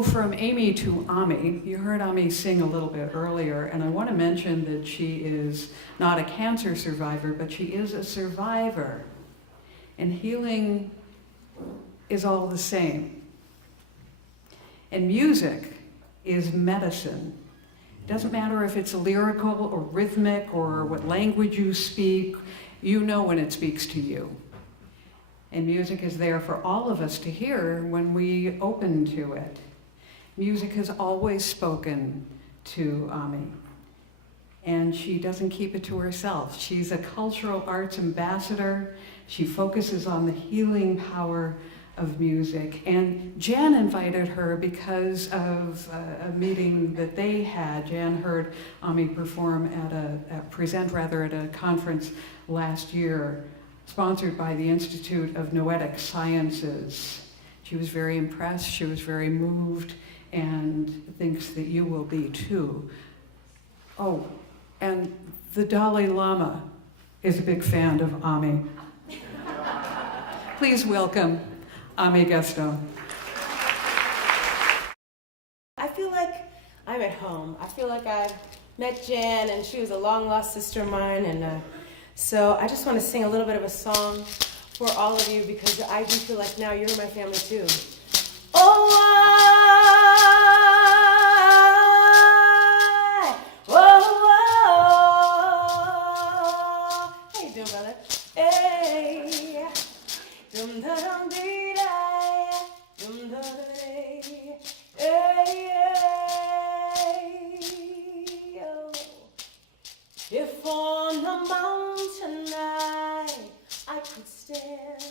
go from Amy to Ami. You heard Ami sing a little bit earlier, and I want to mention that she is not a cancer survivor, but she is a survivor. And healing is all the same. And music is medicine. It doesn't matter if it's lyrical or rhythmic or what language you speak, you know when it speaks to you. And music is there for all of us to hear when we open to it. Music has always spoken to Ami, and she doesn't keep it to herself. She's a cultural arts ambassador. She focuses on the healing power of music. And Jan invited her because of a meeting that they had. Jan heard Ami perform present at a conference last year, sponsored by the Institute of Noetic Sciences. She was very impressed, she was very moved, and thinks that you will be too. Oh, and the Dalai Lama is a big fan of Ami. Please welcome Amikaeyla Gaston. I feel like I'm at home. I feel like I met Jan, and she was a long-lost sister of mine, and so I just want to sing a little bit of a song for all of you, because I do feel like now you're my family too. Oh, how you doing, brother? Hey, dum da dum dee da, dum da da dee, hey, oh. If on the mountain I could stand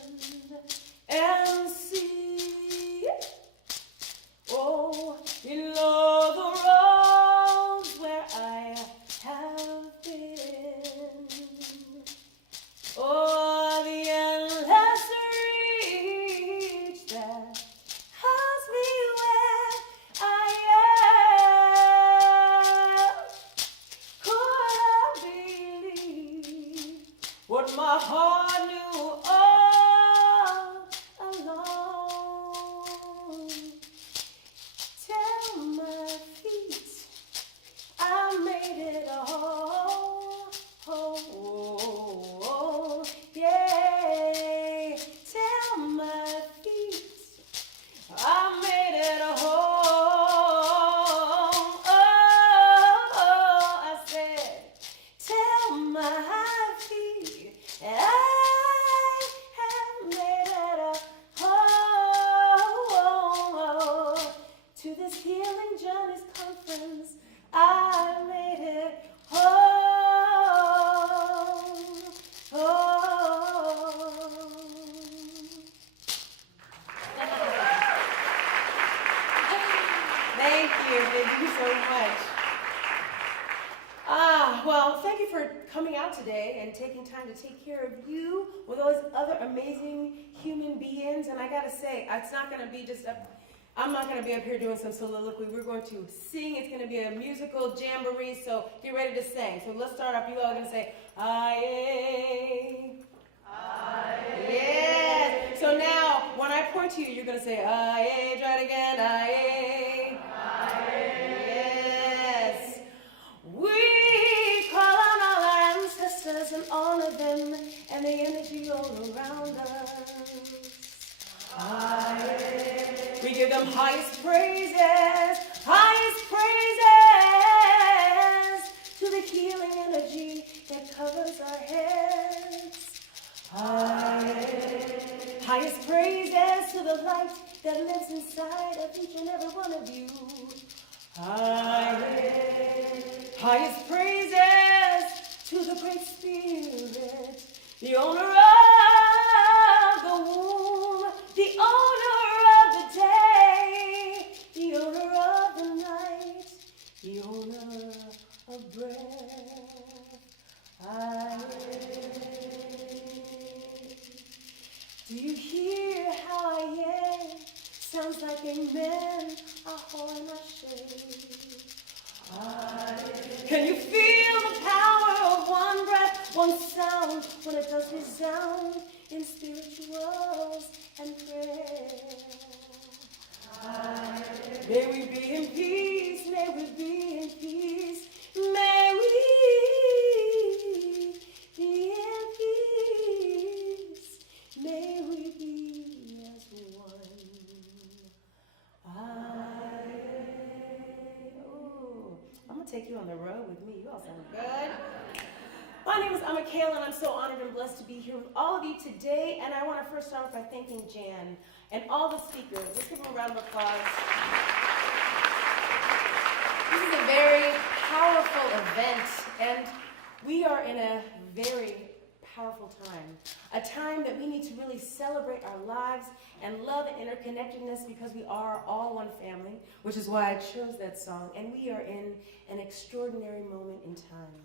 and see, oh, in all the roads where I have been, oh, the endless reach that has me where I am. Could I believe what my heart knew all along? Tell my feet I made it all. Oh, yeah. Tell my feet I made it home. Oh, I said, tell my feet I have made it home. To this healing journey's conference, I made it home. Thank you so much. Well, thank you for coming out today and taking time to take care of you with all those other amazing human beings. And I gotta say, it's not gonna be just I'm not gonna be up here doing some soliloquy. We're going to sing. It's gonna be a musical jamboree, so get ready to sing. So let's start off. You all are gonna say, aye. Aye. Yes. So now, when I point to you, you're gonna say, aye. Try it again, aye. Yes. We call on all our ancestors and honor them and the energy all around us. Aye. We give them highest praises to the healing energy that covers our heads. Aye. Highest praises to the light that lives inside of each and every one of you. Aye. Highest praises to the Great Spirit, the owner of the womb, the owner of the day, the owner of the night, the owner of breath. Aye. Do you hear how I am? Sounds like amen, aho and ashe. Aye. Can you feel the power of one breath, one sound, when it does resound? take you on the road with me. You all sound good. My name is Amikaeyla, and I'm so honored and blessed to be here with all of you today. And I want to first start off by thanking Jan and all the speakers. Let's give them a round of applause. This is a very powerful event, and we are in a very powerful time. A time that we need to really celebrate our lives and love and interconnectedness, because we are all one family, which is why I chose that song. And we are in an extraordinary moment in time.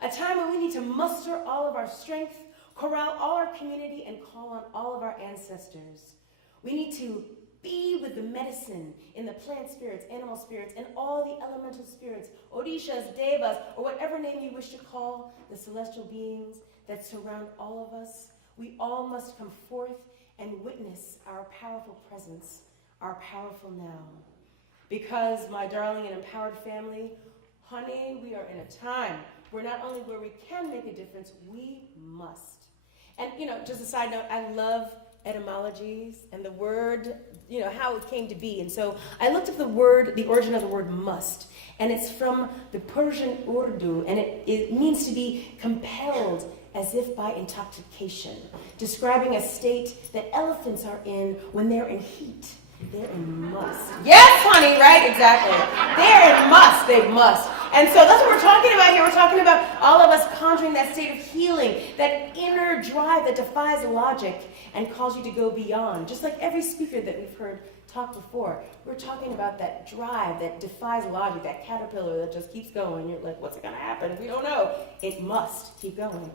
A time when we need to muster all of our strength, corral all our community, and call on all of our ancestors. We need to be with the medicine in the plant spirits, animal spirits, and all the elemental spirits, Orishas, Devas, or whatever name you wish to call the celestial beings that surround all of us. We all must come forth and witness our powerful presence, our powerful now. Because, my darling and empowered family, honey, we are in a time where not only where we can make a difference, we must. And, just a side note, I love etymologies and the word, how it came to be. And so I looked up the origin of the word must, and it's from the Persian Urdu, and it means to be compelled as if by intoxication, describing a state that elephants are in when they're in heat. They're in must. Yes, honey, right? Exactly. They're in must. They must. And so that's what we're talking about here. We're talking about all of us conjuring that state of healing, that inner drive that defies logic and calls you to go beyond. Just like every speaker that we've heard talk before, we're talking about that drive that defies logic, that caterpillar that just keeps going. You're like, what's going to happen? We don't know. It must keep going.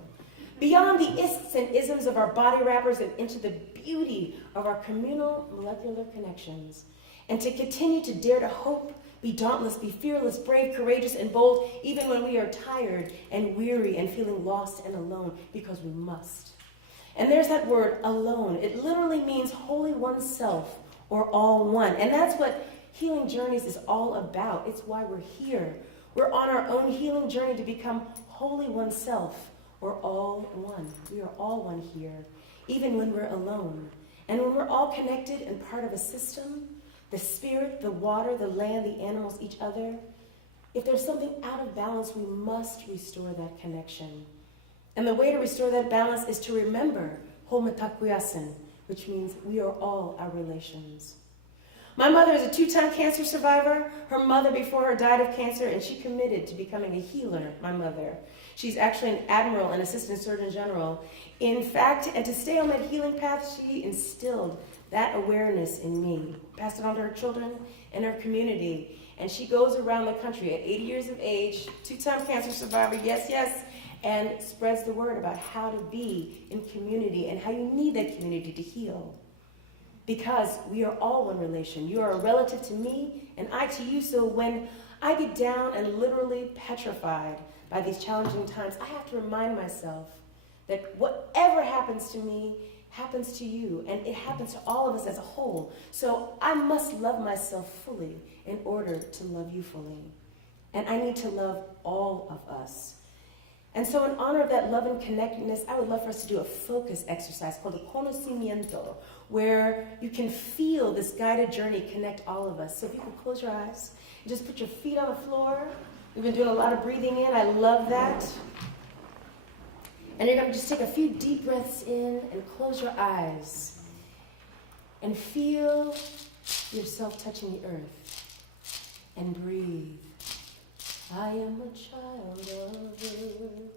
Beyond the ists and isms of our body wrappers and into the beauty of our communal molecular connections. And to continue to dare to hope, be dauntless, be fearless, brave, courageous, and bold, even when we are tired and weary and feeling lost and alone, because we must. And there's that word, alone. It literally means wholly oneself or all one. And that's what Healing Journeys is all about. It's why we're here. We're on our own healing journey to become wholly oneself or all one. We are all one here, even when we're alone. And when we're all connected and part of a system, the spirit, the water, the land, the animals, each other, if there's something out of balance, we must restore that connection. And the way to restore that balance is to remember Hometakuyasin, which means we are all our relations. My mother is a 2-time cancer survivor. Her mother before her died of cancer, and she committed to becoming a healer, my mother. She's actually an admiral and assistant surgeon general. In fact, and to stay on that healing path, she instilled that awareness in me, passed it on to her children and her community. And she goes around the country at 80 years of age, 2-time cancer survivor, yes, and spreads the word about how to be in community and how you need that community to heal. Because we are all one relation. You are a relative to me and I to you. So when I get down and literally petrified by these challenging times, I have to remind myself that whatever happens to me happens to you, and it happens to all of us as a whole. So I must love myself fully in order to love you fully. And I need to love all of us. And so in honor of that love and connectedness, I would love for us to do a focus exercise called a conocimiento, where you can feel this guided journey connect all of us. So if you can close your eyes and just put your feet on the floor. We've been doing a lot of breathing in. I love that. And you're going to just take a few deep breaths in and close your eyes. And feel yourself touching the earth. And breathe. I am a child of earth.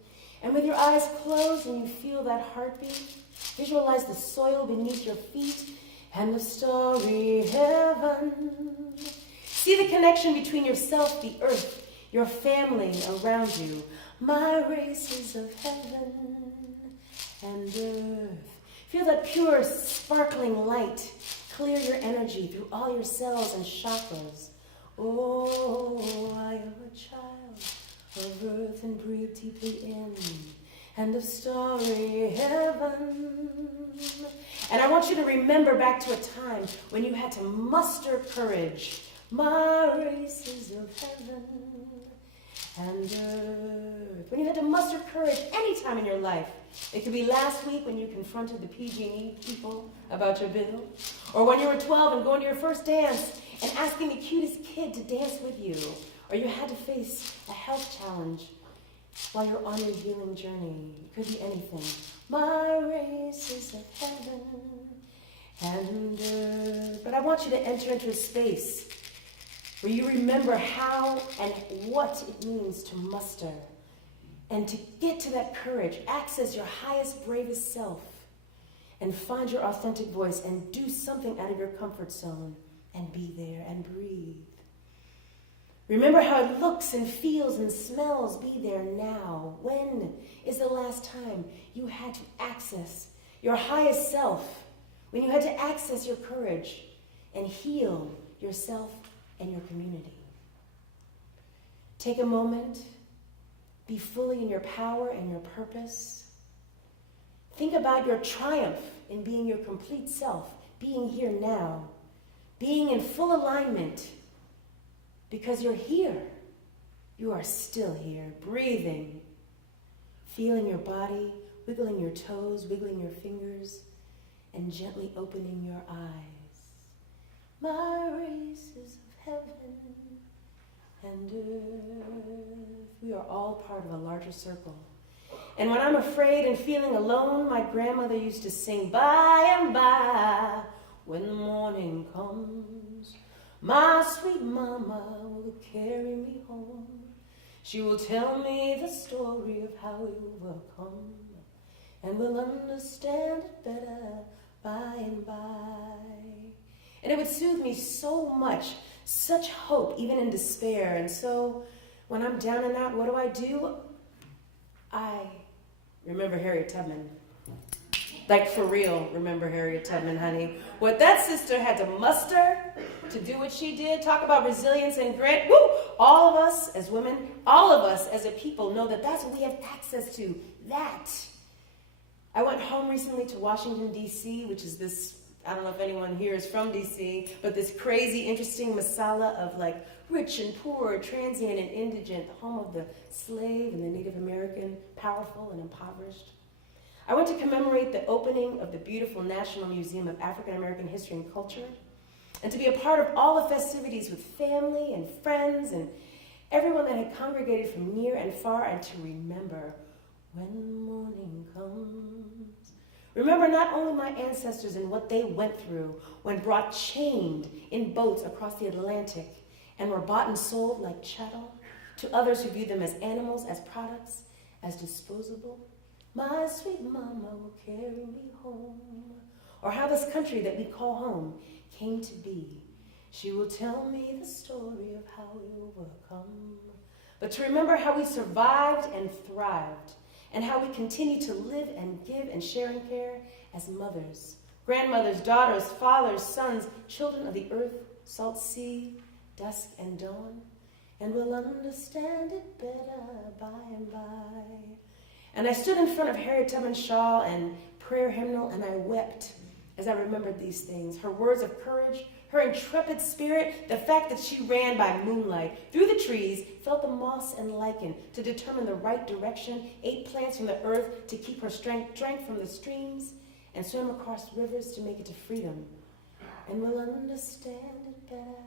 And with your eyes closed and you feel that heartbeat, visualize the soil beneath your feet and the starry heaven. See the connection between yourself, the earth, your family around you. My races of heaven and earth. Feel that pure, sparkling light clear your energy through all your cells and chakras. Oh, I am a child of earth and breathe deeply in and of starry heaven. And I want you to remember back to a time when you had to muster courage. My races of heaven and earth. When you had to muster courage any time in your life. It could be last week when you confronted the PG&E people about your bill. Or when you were 12 and going to your first dance and asking the cutest kid to dance with you. or you had to face a health challenge while you're on your healing journey. It could be anything. My race is of heaven and earth. But I want you to enter into a space where you remember how and what it means to muster and to get to that courage, access your highest, bravest self, and find your authentic voice and do something out of your comfort zone and be there and breathe. Remember how it looks and feels and smells. Be there now. When is the last time you had to access your highest self? When you had to access your courage and heal yourself and your community? Take a moment. Be fully in your power and your purpose. Think about your triumph in being your complete self, being here now, being in full alignment. Because you're here. You are still here, breathing, feeling your body, wiggling your toes, wiggling your fingers, and gently opening your eyes. My race is of heaven and earth. We are all part of a larger circle. And when I'm afraid and feeling alone, my grandmother used to sing, by and by, when the morning comes, my sweet mama will carry me home. She will tell me the story of how we overcome, and we'll understand it better by and by. And it would soothe me so much, such hope, even in despair. And so when I'm down and out, what do? I remember Harriet Tubman. Like, for real, remember Harriet Tubman, honey. What that sister had to muster to do what she did, talk about resilience and grit. Woo! All of us as women, all of us as a people know that that's what we have access to. That. I went home recently to Washington, D.C., which is this, I don't know if anyone here is from D.C., but this crazy, interesting masala of like rich and poor, transient and indigent, the home of the slave and the Native American, powerful and impoverished. I went to commemorate the opening of the beautiful National Museum of African American History and Culture, and to be a part of all the festivities with family and friends and everyone that had congregated from near and far, and to remember when morning comes. Remember not only my ancestors and what they went through when brought chained in boats across the Atlantic and were bought and sold like chattel to others who viewed them as animals, as products, as disposable. My sweet mama will carry me home. Or how this country that we call home came to be. She will tell me the story of how we overcome. But to remember how we survived and thrived, and how we continue to live and give and share and care as mothers, grandmothers, daughters, fathers, sons, children of the earth, salt sea, dusk and dawn. And we'll understand it better by and by. And I stood in front of Harriet Tubman's shawl and prayer hymnal, and I wept as I remembered these things. Her words of courage, her intrepid spirit, the fact that she ran by moonlight through the trees, felt the moss and lichen to determine the right direction, ate plants from the earth to keep her strength, drank from the streams, and swam across rivers to make it to freedom. And we'll understand it better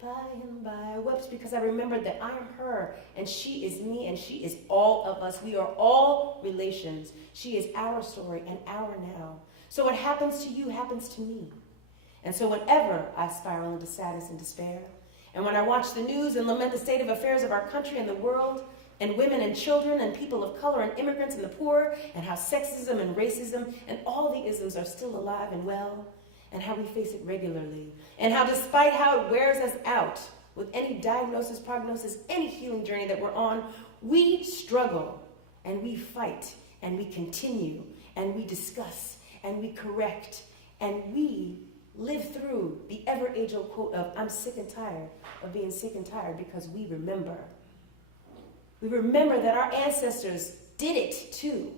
by and by. I wept because I remembered that I am her, and she is me, and she is all of us. We are all relations. She is our story and our now. So what happens to you happens to me. And so whenever I spiral into sadness and despair, and when I watch the news and lament the state of affairs of our country and the world, and women and children and people of color and immigrants and the poor, and how sexism and racism and all the isms are still alive and well, and how we face it regularly, and how despite how it wears us out with any diagnosis, prognosis, any healing journey that we're on, we struggle and we fight and we continue and we discuss and we correct and we live through the ever age-old quote of, I'm sick and tired of being sick and tired, because we remember. We remember that our ancestors did it too,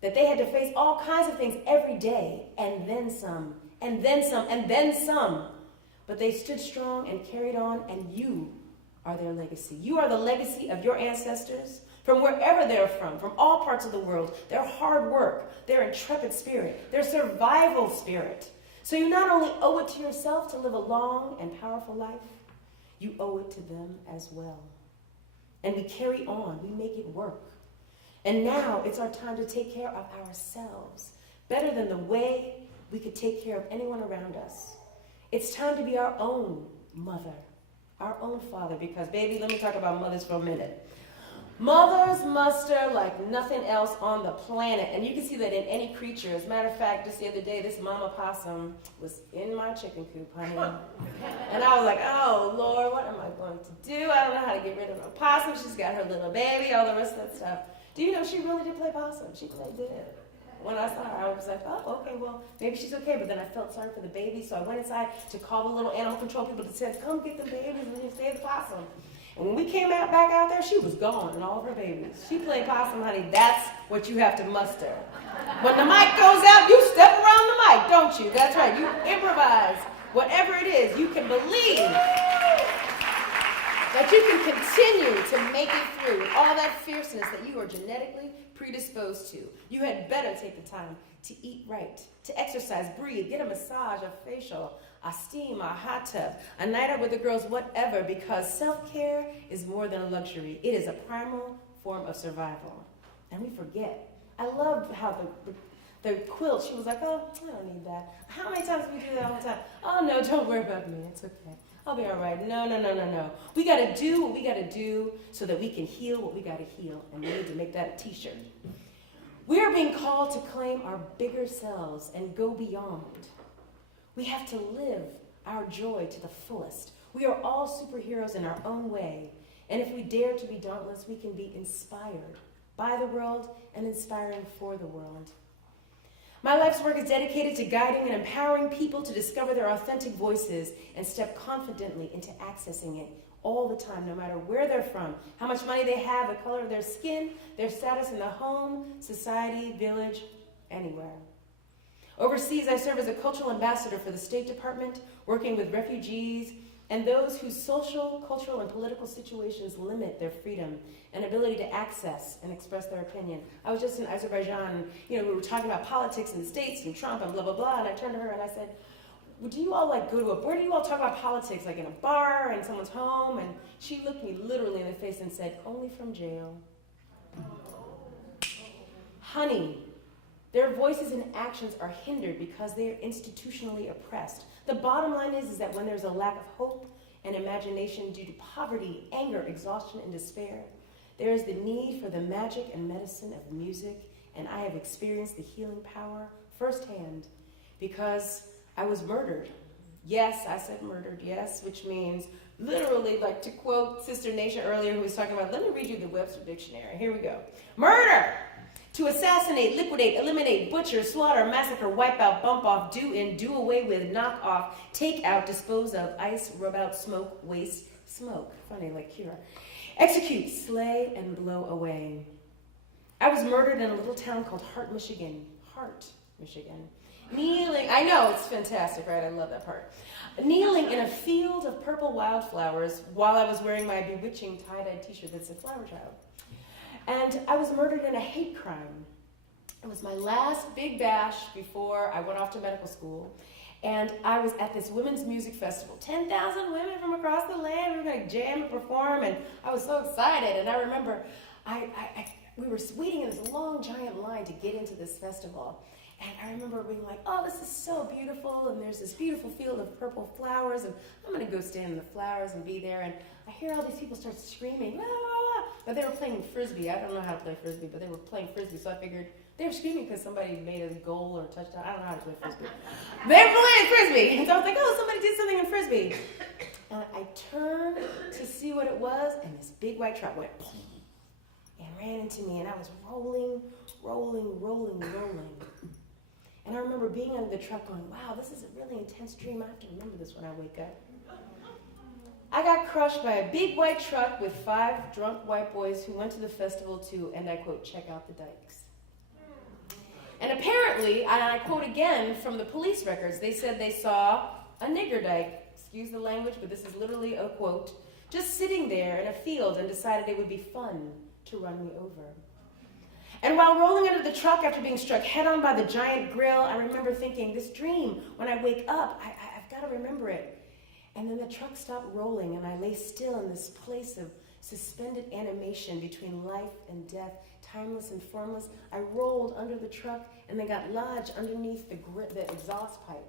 that they had to face all kinds of things every day, and then some, and then some, and then some. But they stood strong and carried on, and you are their legacy. You are the legacy of your ancestors from wherever they're from all parts of the world. Their hard work, their intrepid spirit, their survival spirit. So you not only owe it to yourself to live a long and powerful life, you owe it to them as well. And we carry on, we make it work. And now it's our time to take care of ourselves, better than the way we could take care of anyone around us. It's time to be our own mother, our own father, because baby, let me talk about mothers for a minute. Mothers muster like nothing else on the planet, and you can see that in any creature. As a matter of fact, just the other day, this mama possum was in my chicken coop, honey. And I was like, oh, Lord, what am I going to do? I don't know how to get rid of a possum. She's got her little baby, all the rest of that stuff. Do you know she really did play possum? She really did. When I saw her, I was like, oh, okay, well, maybe she's okay. But then I felt sorry for the baby, so I went inside to call the little animal control people to say, come get the babies and save the possum. And when we came back out there, she was gone and all of her babies. She played possum, honey. That's what you have to muster. When the mic goes out, you step around the mic, don't you? That's right. You improvise. Whatever it is, you can believe that you can continue to make it through all that fierceness that you are genetically predisposed to. You had better take the time to eat right, to exercise, breathe, get a massage, a facial, a steam, a hot tub, a night out with the girls, whatever, because self-care is more than a luxury. It is a primal form of survival. And we forget. I loved how the quilt, she was like, oh, I don't need that. How many times do we do that all the time? Oh, no, don't worry about me. It's okay. I'll be all right. No. We got to do what we got to do so that we can heal what we got to heal. And we need to make that a t-shirt. We are being called to claim our bigger selves and go beyond. We have to live our joy to the fullest. We are all superheroes in our own way. And if we dare to be dauntless, we can be inspired by the world and inspiring for the world. My life's work is dedicated to guiding and empowering people to discover their authentic voices and step confidently into accessing it all the time, no matter where they're from, how much money they have, the color of their skin, their status in the home, society, village, anywhere. Overseas, I serve as a cultural ambassador for the State Department, working with refugees and those whose social, cultural, and political situations limit their freedom and ability to access and express their opinion. I was just in Azerbaijan, and we were talking about politics in the States and Trump and blah, blah, blah, and I turned to her and I said, well, do you all where do you all talk about politics, like in a bar, in someone's home? And she looked me literally in the face and said, only from jail. Honey, their voices and actions are hindered because they are institutionally oppressed. The bottom line is that when there's a lack of hope and imagination due to poverty, anger, exhaustion, and despair, there is the need for the magic and medicine of music, and I have experienced the healing power firsthand because I was murdered. Yes, I said murdered, yes, which means literally, like to quote Sister Naisha earlier who was talking about, let me read you the Webster Dictionary. Here we go. Murder! To assassinate, liquidate, eliminate, butcher, slaughter, massacre, wipe out, bump off, do in, do away with, knock off, take out, dispose of, ice, rub out, smoke, waste, smoke. Funny, like cure. Execute, slay, and blow away. I was murdered in a little town called Hart, Michigan. Kneeling, I know, it's fantastic, right? I love that part. Kneeling in a field of purple wildflowers while I was wearing my bewitching tie-dyed t-shirt that said Flower Child. And I was murdered in a hate crime. It was my last big bash before I went off to medical school. And I was at this women's music festival. 10,000 women from across the land. We were going to jam and perform. And I was so excited. And I remember we were waiting in this long, giant line to get into this festival. And I remember being like, oh, this is so beautiful. And there's this beautiful field of purple flowers. And I'm going to go stand in the flowers and be there. And I hear all these people start screaming, ah! But they were playing Frisbee. I don't know how to play Frisbee, but they were playing Frisbee. So I figured they were screaming because somebody made a goal or a touchdown. I don't know how to play Frisbee. They were playing Frisbee. And so I was like, oh, somebody did something in Frisbee. And I turned to see what it was, and this big white truck went and ran into me. And I was rolling. And I remember being under the truck going, wow, this is a really intense dream. I have to remember this when I wake up. I got crushed by a big white truck with 5 drunk white boys who went to the festival to, and I quote, check out the dykes. And apparently, and I quote again from the police records, they said they saw a nigger dyke, excuse the language, but this is literally a quote, just sitting there in a field and decided it would be fun to run me over. And while rolling under the truck after being struck head-on by the giant grill, I remember thinking, this dream, when I wake up, I've got to remember it. And then the truck stopped rolling, and I lay still in this place of suspended animation between life and death, timeless and formless. I rolled under the truck and then got lodged underneath the exhaust pipe.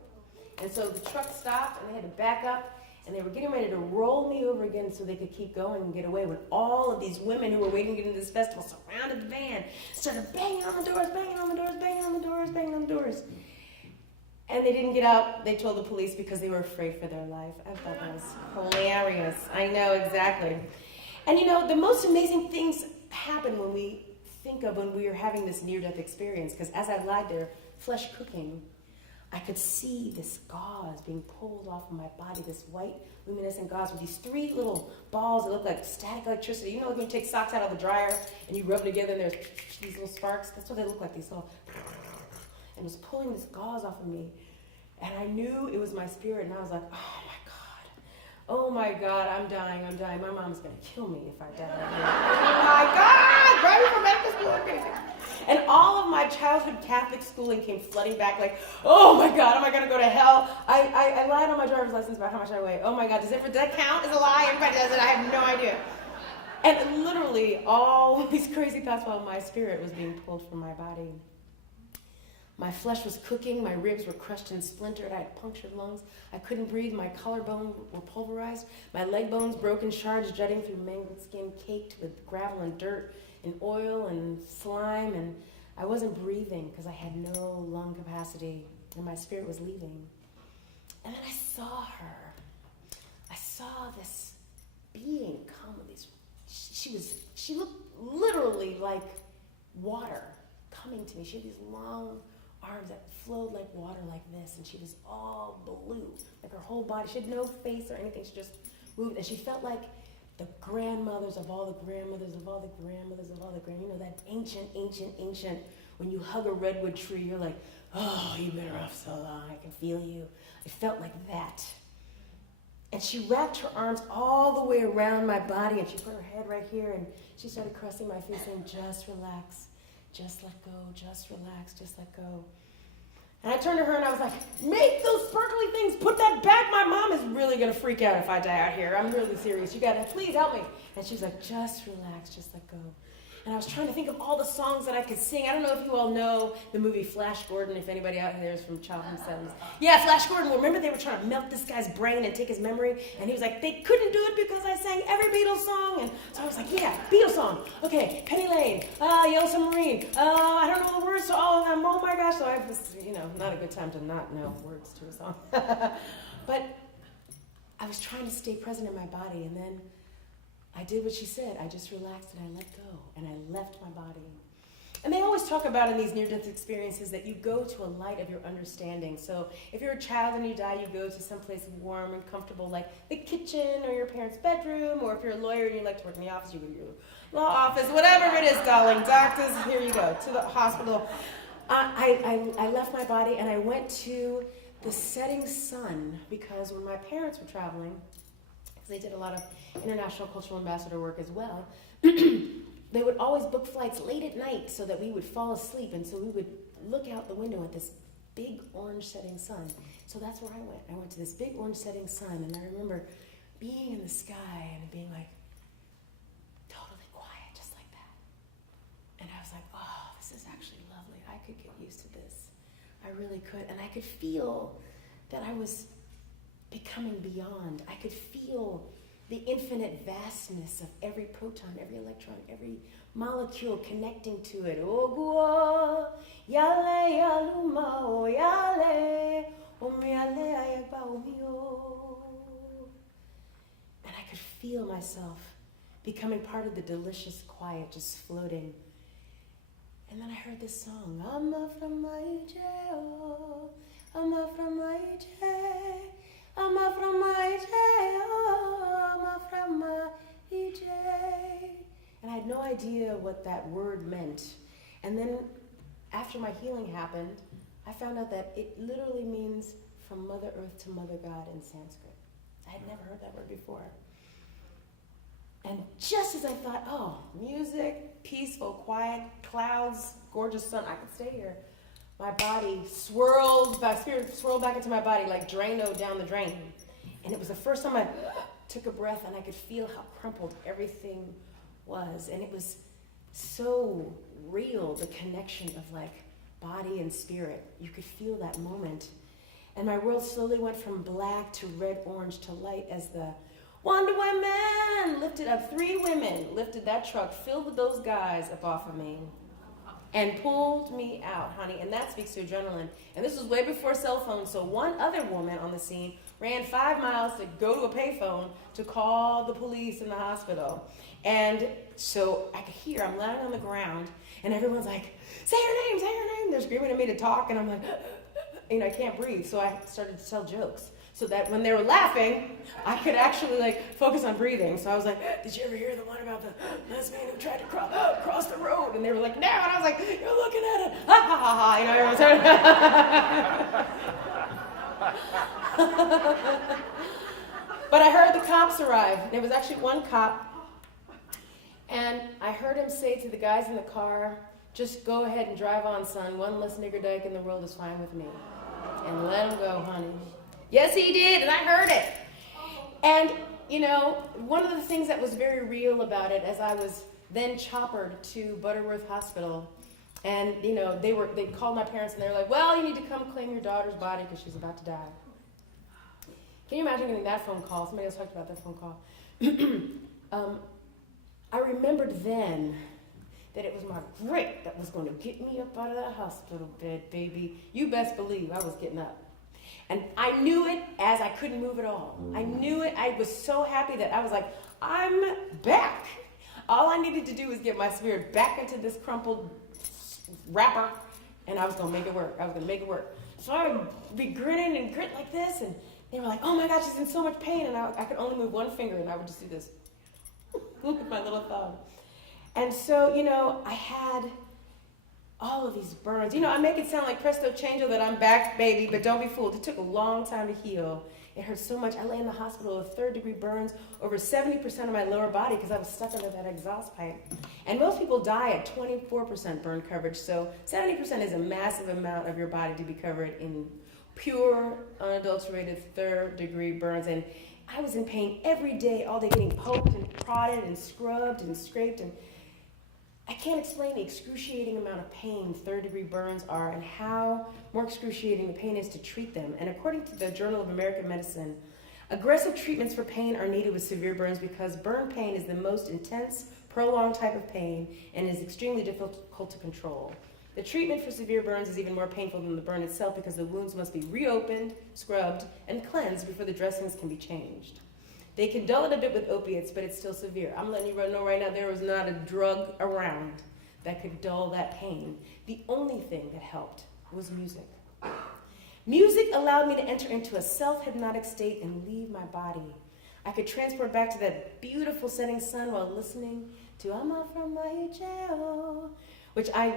And so the truck stopped, and they had to back up, and they were getting ready to roll me over again so they could keep going and get away, when all of these women who were waiting to get into this festival surrounded the van, started banging on the doors, banging on the doors, banging on the doors, banging on the doors. And they didn't get out. They told the police because they were afraid for their life. I thought that was hilarious. I know, exactly. And you know, the most amazing things happen when we think of when we are having this near-death experience, because as I lied there, flesh cooking, I could see this gauze being pulled off of my body, this white luminescent gauze with these 3 little balls that look like static electricity. You know when you take socks out of the dryer and you rub it together and there's these little sparks? That's what they look like, these little... And it was pulling this gauze off of me. And I knew it was my spirit, and I was like, oh my God, I'm dying. My mom's gonna kill me if I die right here. Oh my God, driving from medical school, I'm crazy. And all of my childhood Catholic schooling came flooding back like, oh my God, am I gonna go to hell? I lied on my driver's license about how much I weigh. Oh my God, does that count as a lie? Everybody does it, I have no idea. And literally all these crazy thoughts while my spirit was being pulled from my body. My flesh was cooking, my ribs were crushed and splintered, I had punctured lungs, I couldn't breathe, my collarbone were pulverized, my leg bones broken, shards jutting through mangled skin, caked with gravel and dirt and oil and slime, and I wasn't breathing because I had no lung capacity, and my spirit was leaving. And then I saw her. I saw this being come with these, she looked literally like water coming to me. She had these long arms that flowed like water like this, and she was all blue, like her whole body. She had no face or anything, she just moved, and she felt like the grandmothers of all the grandmothers of all the grandmothers of all the grand, you know, that ancient, when you hug a redwood tree, you're like, oh, you've been around so long, I can feel you. It felt like that. And she wrapped her arms all the way around my body, and she put her head right here, and she started caressing my face, saying, just relax. Just let go, just relax, just let go. And I turned to her and I was like, make those sparkly things, put that back. My mom is really gonna freak out if I die out here. I'm really serious. You gotta, please help me. And she was like, just relax, just let go. And I was trying to think of all the songs that I could sing. I don't know if you all know the movie Flash Gordon, if anybody out there is from childhood settings. Yeah, Flash Gordon. Well, remember they were trying to melt this guy's brain and take his memory? And he was like, they couldn't do it because I sang every Beatles song. And so I was like, yeah, Beatles song. Okay, Penny Lane, Yellow Submarine. I don't know the words to all of them. Oh my gosh. So I was, not a good time to not know words to a song. But I was trying to stay present in my body, and then I did what she said. I just relaxed and I let go and I left my body. And they always talk about in these near-death experiences that you go to a light of your understanding. So if you're a child and you die, you go to someplace warm and comfortable like the kitchen or your parents' bedroom, or if you're a lawyer and you like to work in the office, you go to your law office, whatever it is, darling. Doctors, here you go, to the hospital. I left my body and I went to the setting sun, because when my parents were traveling, because they did a lot of international cultural ambassador work as well, they would always book flights late at night so that we would fall asleep, and so we would look out the window at this big orange setting sun. So that's where I went. I went to this big orange setting sun, and I remember being in the sky and being like totally quiet, just like that. And I was like, oh, this is actually lovely. I could get used to this. I really could. And I could feel that I was becoming beyond. I could feel the infinite vastness of every proton, every electron, every molecule connecting to it. And I could feel myself becoming part of the delicious quiet, just floating. And then I heard this song, Amma from my jail, Amma from my jail, Amma from my jail, Amma from my jail. And I had no idea what that word meant. And then after my healing happened, I found out that it literally means from Mother Earth to Mother God in Sanskrit. I had never heard that word before. And just as I thought, oh, music, peaceful, quiet, clouds, gorgeous sun, I could stay here, my body swirled, my spirit swirled back into my body like Drano down the drain. And it was the first time I took a breath and I could feel how crumpled everything was. And it was so real, the connection of like body and spirit. You could feel that moment. And my world slowly went from black to red, orange to light as the Wonder Women lifted up. 3 women lifted that truck filled with those guys up off of me and pulled me out, honey. And that speaks to adrenaline. And this was way before cell phones. So one other woman on the scene ran 5 miles to go to a payphone to call the police in the hospital. And so I could hear, I'm lying on the ground, and everyone's like, say your name, say your name. They're screaming at me to talk, and I'm like, I can't breathe. So I started to tell jokes so that when they were laughing, I could actually like focus on breathing. So I was like, did you ever hear the one about the lesbian who tried to cross the road? And they were like, no. And I was like, you're looking at it. Ha ha ha ha. Everyone started. But I heard the cops arrive. There was actually one cop. And I heard him say to the guys in the car, just go ahead and drive on, son. One less nigger dyke in the world is fine with me. And let him go, honey. Yes, he did, and I heard it. And, one of the things that was very real about it, as I was then choppered to Butterworth Hospital, and, they called my parents, and they were like, well, you need to come claim your daughter's body because she's about to die. Can you imagine getting that phone call? Somebody else talked about that phone call. I remembered then that it was my grit that was going to get me up out of that hospital bed, baby. You best believe I was getting up. And I knew it as I couldn't move at all. I knew it. I was so happy that I was like, I'm back. All I needed to do was get my spirit back into this crumpled wrapper, and I was going to make it work. So I would be grinning and grit like this, and they were like, oh my God, she's in so much pain. And I could only move one finger, and I would just do this with my little thumb. And so, I had all of these burns. I make it sound like presto changeo that I'm back, baby, but don't be fooled. It took a long time to heal. It hurt so much. I lay in the hospital with 3rd-degree burns over 70% of my lower body because I was stuck under that exhaust pipe. And most people die at 24% burn coverage, so 70% is a massive amount of your body to be covered in pure, unadulterated 3rd-degree burns. And I was in pain every day, all day, getting poked and prodded and scrubbed and scraped. And I can't explain the excruciating amount of pain 3rd-degree burns are and how more excruciating the pain is to treat them. And according to the Journal of American Medicine, aggressive treatments for pain are needed with severe burns because burn pain is the most intense, prolonged type of pain and is extremely difficult to control. The treatment for severe burns is even more painful than the burn itself because the wounds must be reopened, scrubbed, and cleansed before the dressings can be changed. They can dull it a bit with opiates, but it's still severe. I'm letting you know right now, there was not a drug around that could dull that pain. The only thing that helped was music. Music allowed me to enter into a self-hypnotic state and leave my body. I could transport back to that beautiful setting sun while listening to I'm Off From My Jail, which I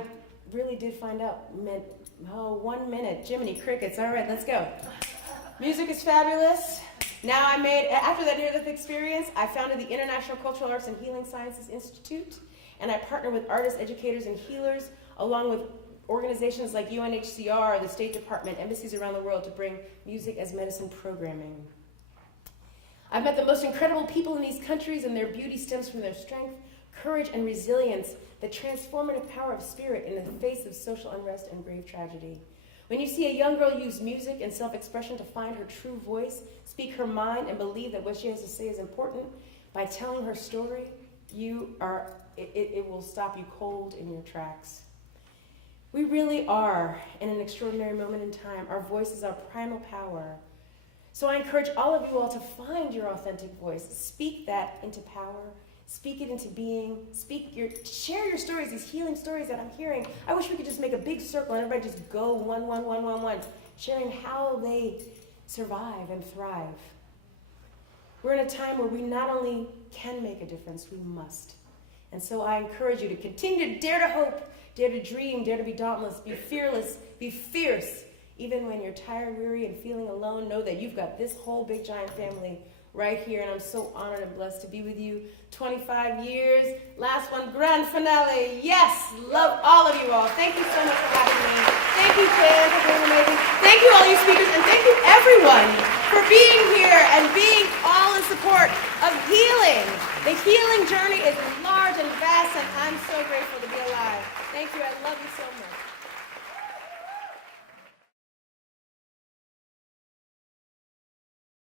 really did find out meant, 1 minute. Jiminy Crickets. All right, let's go. Music is fabulous. Now after that near-death experience, I founded the International Cultural Arts and Healing Sciences Institute, and I partner with artists, educators, and healers, along with organizations like UNHCR, the State Department, embassies around the world to bring music as medicine programming. I've met the most incredible people in these countries, and their beauty stems from their strength, courage, and resilience, the transformative power of spirit in the face of social unrest and grave tragedy. When you see a young girl use music and self-expression to find her true voice, speak her mind, and believe that what she has to say is important, by telling her story, it will stop you cold in your tracks. We really are in an extraordinary moment in time. Our voice is our primal power. So I encourage all of you all to find your authentic voice. Speak that into power. Speak it into being. Share your stories, these healing stories that I'm hearing. I wish we could just make a big circle and everybody just go one, sharing how they survive and thrive. We're in a time where we not only can make a difference, we must. And so I encourage you to continue to dare to hope, dare to dream, dare to be dauntless, be fearless, be fierce. Even when you're tired, weary, and feeling alone, know that you've got this whole big giant family right here, and I'm so honored and blessed to be with you. 25 years, last one, grand finale. Yes, love all of you all. Thank you so much for having me. Thank you, Jan, for being amazing. Thank you, all you speakers, and thank you, everyone, for being here and being all in support of healing. The healing journey is large and vast, and I'm so grateful to be alive. Thank you. I love you so much.